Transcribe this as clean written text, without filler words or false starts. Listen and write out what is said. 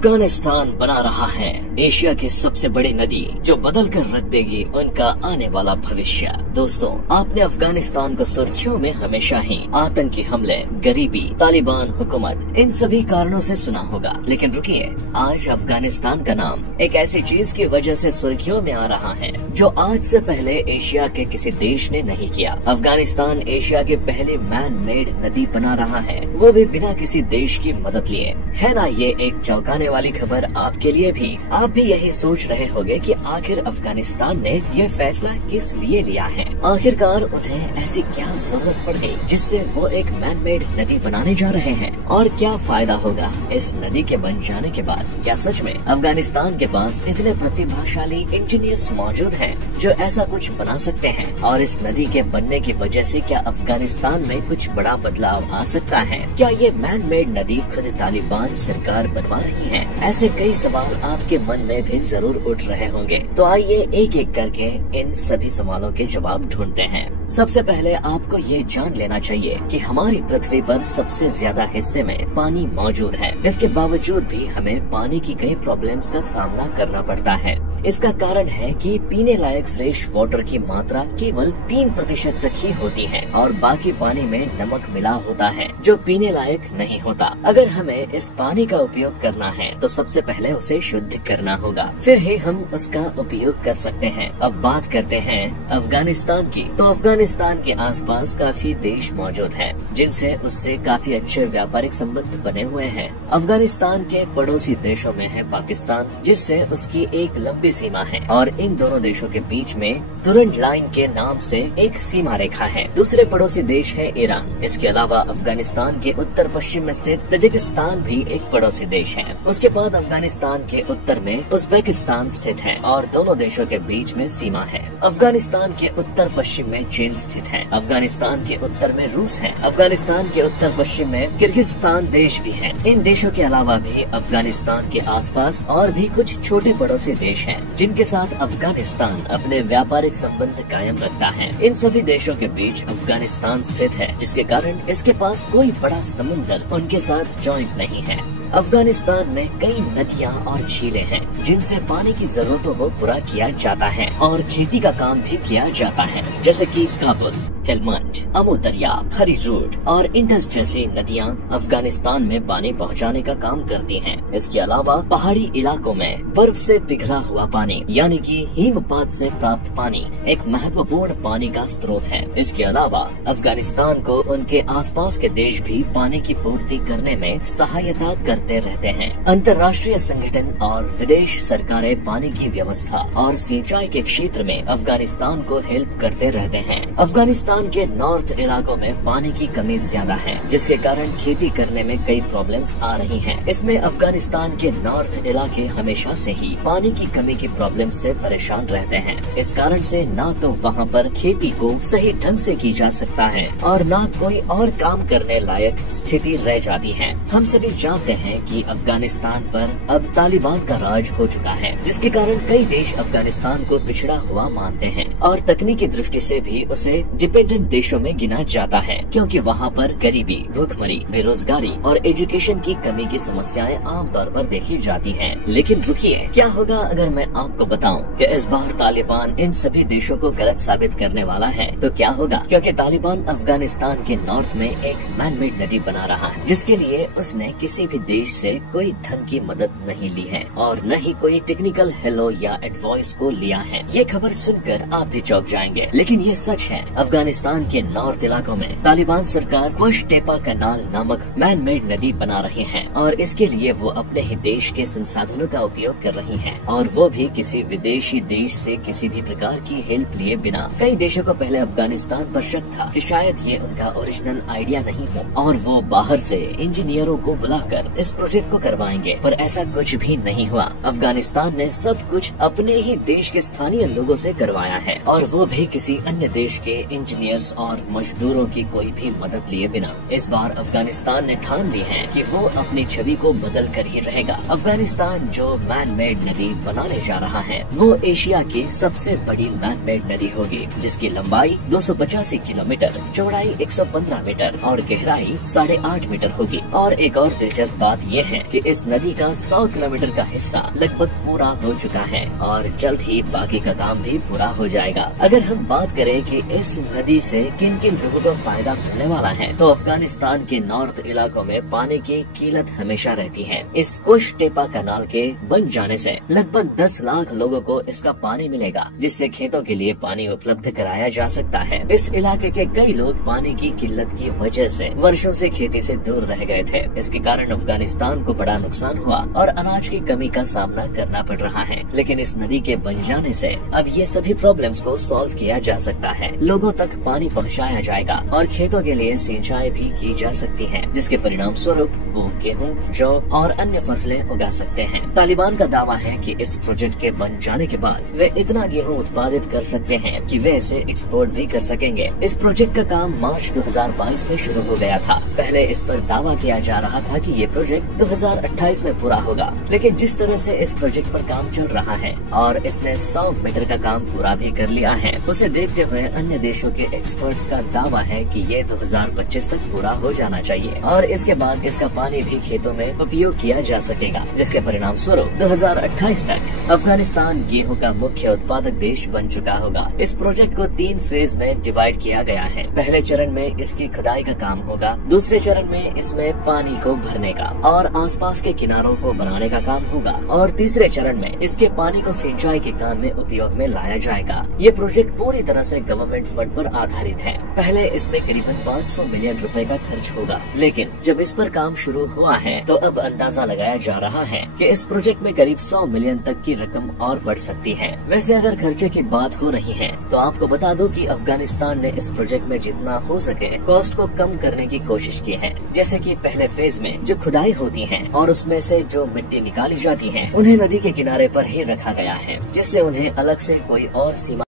अफगानिस्तान बना रहा है एशिया की सबसे बड़ी नदी जो बदल कर रख देगी उनका आने वाला भविष्य। दोस्तों, आपने अफगानिस्तान को सुर्खियों में हमेशा ही आतंकी हमले, गरीबी, तालिबान हुकूमत, इन सभी कारणों से सुना होगा। लेकिन रुकिए, आज अफगानिस्तान का नाम एक ऐसी चीज की वजह से सुर्खियों में आ रहा है जो आज से पहले एशिया के किसी देश ने नहीं किया। अफगानिस्तान एशिया की पहली मैन मेड नदी बना रहा है, वो भी बिना किसी देश की मदद लिए। है ना ये एक चौंकाने वाली खबर आपके लिए भी? आप भी यही सोच रहे होंगे कि आखिर अफगानिस्तान ने ये फैसला किस लिए लिया है। आखिरकार उन्हें ऐसी क्या जरूरत पड़ गई जिससे वो एक मैन मेड नदी बनाने जा रहे हैं, और क्या फायदा होगा इस नदी के बन जाने के बाद? क्या सच में अफगानिस्तान के पास इतने प्रतिभाशाली इंजीनियर्स मौजूद हैं जो ऐसा कुछ बना सकते हैं? और इस नदी के बनने की वजह से क्या अफगानिस्तान में कुछ बड़ा बदलाव आ सकता है? क्या ये मैन मेड नदी खुद तालिबान सरकार बनवा रही है? ऐसे कई सवाल आपके मन में भी जरूर उठ रहे होंगे। तो आइए एक एक करके इन सभी सवालों के जवाब ढूंढते हैं। सबसे पहले आपको ये जान लेना चाहिए कि हमारी पृथ्वी पर सबसे ज्यादा हिस्से में पानी मौजूद है। इसके बावजूद भी हमें पानी की कई प्रॉब्लम्स का सामना करना पड़ता है। इसका कारण है कि पीने लायक फ्रेश वाटर की मात्रा केवल 3% तक ही होती है और बाकी पानी में नमक मिला होता है जो पीने लायक नहीं होता। अगर हमें इस पानी का उपयोग करना है तो सबसे पहले उसे शुद्ध करना होगा, फिर ही हम उसका उपयोग कर सकते हैं। अब बात करते हैं अफगानिस्तान की। तो अफगानिस्तान के आसपास काफी देश मौजूद हैं जिनसे उससे काफी अच्छे व्यापारिक संबंध बने हुए हैं। अफगानिस्तान के पड़ोसी देशों में है पाकिस्तान, जिससे उसकी एक लंबी सीमा है, और इन दोनों देशों के बीच में दुरंड लाइन के नाम से एक सीमा रेखा है। दूसरे पड़ोसी देश है ईरान। इसके अलावा अफगानिस्तान के उत्तर पश्चिम में स्थित ताजिकिस्तान भी एक पड़ोसी देश है। उसके बाद अफगानिस्तान के उत्तर में उज्बेकिस्तान स्थित है और दोनों देशों के बीच में सीमा है। अफगानिस्तान के उत्तर पश्चिम में चीन स्थित है। अफगानिस्तान के उत्तर में रूस है। अफगानिस्तान के उत्तर पश्चिम में किर्गिस्तान देश भी है। इन देशों के अलावा भी अफगानिस्तान के आसपास और भी कुछ छोटे पड़ोसी देश हैं जिनके साथ अफगानिस्तान अपने व्यापारिक संबंध कायम रखता है। इन सभी देशों के बीच अफगानिस्तान स्थित है, जिसके कारण इसके पास कोई बड़ा समुद्र उनके साथ जॉइंट नहीं है। अफगानिस्तान में कई नदियां और झीलें हैं जिनसे पानी की जरूरतों को पूरा किया जाता है और खेती का काम भी किया जाता है, जैसे कि काबुल, हेलमंड, अमू दरिया, हरी रूड और इंडस जैसी नदियां अफगानिस्तान में पानी पहुंचाने का काम करती हैं। इसके अलावा पहाड़ी इलाकों में बर्फ से पिघला हुआ पानी यानी कि हिमपात से प्राप्त पानी एक महत्वपूर्ण पानी का स्रोत है। इसके अलावा अफगानिस्तान को उनके आसपास के देश भी पानी की पूर्ति करने में सहायता करते रहते हैं। अंतर्राष्ट्रीय संगठन और विदेश सरकारें पानी की व्यवस्था और सिंचाई के क्षेत्र में अफगानिस्तान को हेल्प करते रहते हैं। अफगानिस्तान के नॉर्थ इलाकों में पानी की कमी ज्यादा है, जिसके कारण खेती करने में कई प्रॉब्लम्स आ रही हैं। इसमें अफगानिस्तान के नॉर्थ इलाके हमेशा से ही पानी की कमी की प्रॉब्लम से परेशान रहते हैं। इस कारण से ना तो वहाँ पर खेती को सही ढंग से की जा सकता है और ना कोई और काम करने लायक स्थिति रह जाती है। हम सभी जानते हैं कि अफगानिस्तान पर अब तालिबान का राज हो चुका है, जिसके कारण कई देश अफगानिस्तान को पिछड़ा हुआ मानते हैं और तकनीकी दृष्टि से भी उसे डिपेंडेंट देशों में गिना जाता है, क्योंकि वहाँ पर गरीबी, भूखमरी, बेरोजगारी और एजुकेशन की कमी की समस्याएं आमतौर पर देखी जाती हैं। लेकिन रुकिए, क्या होगा अगर मैं आपको बताऊं कि इस बार तालिबान इन सभी देशों को गलत साबित करने वाला है? तो क्या होगा? क्योंकि तालिबान अफगानिस्तान के नॉर्थ में एक मैन मेड नदी बना रहा है, जिसके लिए उसने किसी भी देश से कोई धन की मदद नहीं ली है और न ही कोई टेक्निकल हेलो या एडवाइस को लिया है। ये खबर सुनकर आप भी चौंक जाएंगे, लेकिन ये सच है। अफगानिस्तान के नॉर्थ इलाकों में तालिबान सरकार क्वश-टेपा कनाल नामक मैन मेड नदी बना रही है और इसके लिए वो अपने ही देश के संसाधनों का उपयोग कर रही है, और वो भी किसी विदेशी देश से किसी भी प्रकार की हेल्प लिए बिना। कई देशों को पहले अफगानिस्तान पर शक था कि शायद ये उनका ओरिजिनल आइडिया नहीं हो और वो बाहर से इंजीनियरों को बुलाकर इस प्रोजेक्ट को करवाएंगे, पर ऐसा कुछ भी नहीं हुआ। अफगानिस्तान ने सब कुछ अपने ही देश के स्थानीय लोगों से करवाया है, और वो भी किसी अन्य देश के इंजीनियर्स और मजदूरों की कोई भी मदद लिए बिना। इस बार अफगानिस्तान ने ठान ली है कि वो अपनी छवि को बदल कर ही रहेगा। अफगानिस्तान जो मैन मेड नदी बनाने जा रहा है वो एशिया की सबसे बड़ी मैन मेड नदी होगी, जिसकी लंबाई 285 किलोमीटर, चौड़ाई 115 मीटर और गहराई 8.5 मीटर होगी। और एक और दिलचस्प बात बात यह है कि इस नदी का 100 किलोमीटर का हिस्सा लगभग पूरा हो चुका है और जल्द ही बाकी का काम भी पूरा हो जाएगा। अगर हम बात करें कि इस नदी से किन किन लोगों को फायदा होने वाला है, तो अफगानिस्तान के नॉर्थ इलाकों में पानी की किल्लत हमेशा रहती है। इस कुश टेपा कैनाल के बन जाने से लगभग 10 लाख लोगों को इसका पानी मिलेगा, जिससे खेतों के लिए पानी उपलब्ध कराया जा सकता है। इस इलाके के कई लोग पानी की किल्लत की वजह से वर्षों से खेती से दूर रह गए थे। इसके कारण अफगानिस्तान को बड़ा नुकसान हुआ और अनाज की कमी का सामना करना पड़ रहा है। लेकिन इस नदी के बन जाने से अब ये सभी प्रॉब्लम्स को सॉल्व किया जा सकता है। लोगों तक पानी पहुंचाया जाएगा और खेतों के लिए सिंचाई भी की जा सकती है, जिसके परिणाम स्वरूप वो गेहूं, जौ और अन्य फसलें उगा सकते हैं। तालिबान का दावा है कि इस प्रोजेक्ट के बन जाने के बाद वे इतना गेहूं उत्पादित कर सकते हैं कि वे इसे एक्सपोर्ट भी कर सकेंगे। इस प्रोजेक्ट का काम मार्च 2022 में शुरू हो गया था। पहले इस पर दावा किया जा रहा था कि ये प्रोजेक्ट 2028 में पूरा होगा, लेकिन जिस तरह से इस प्रोजेक्ट पर काम चल रहा है और इसने 100 मीटर का काम पूरा भी कर लिया है, उसे देखते हुए अन्य देशों के एक्सपर्ट्स का दावा है कि ये 2025 तक पूरा हो जाना चाहिए और इसके बाद इसका पानी भी खेतों में उपयोग किया जा सकेगा, जिसके परिणाम स्वरूप 2028 तक अफगानिस्तान गेहूं का मुख्य उत्पादक देश बन चुका होगा। इस प्रोजेक्ट को 3 फेज में डिवाइड किया गया है। पहले चरण में इसकी खुदाई का काम होगा, दूसरे चरण में इसमें पानी को भरने का और आसपास के किनारों को बनाने का काम होगा और तीसरे चरण में इसके पानी को सिंचाई के काम में उपयोग में लाया जाएगा। ये प्रोजेक्ट पूरी तरह से गवर्नमेंट फंड पर आधारित है। पहले इसमें करीबन 500 मिलियन रुपए का खर्च होगा, लेकिन जब इस पर काम शुरू हुआ है तो अब अंदाजा लगाया जा रहा है कि इस प्रोजेक्ट में करीब 100 मिलियन तक की रकम और बढ़ सकती है। वैसे अगर खर्चे की बात हो रही है तो आपको बता दूं कि अफगानिस्तान ने इस प्रोजेक्ट में जितना हो सके कॉस्ट को कम करने की कोशिश की है। जैसे कि पहले फेज में जो खुदाई होती है और उसमें से जो मिट्टी निकाली जाती है, उन्हें नदी के किनारे पर ही रखा गया है, जिससे उन्हें अलग से कोई और सीमा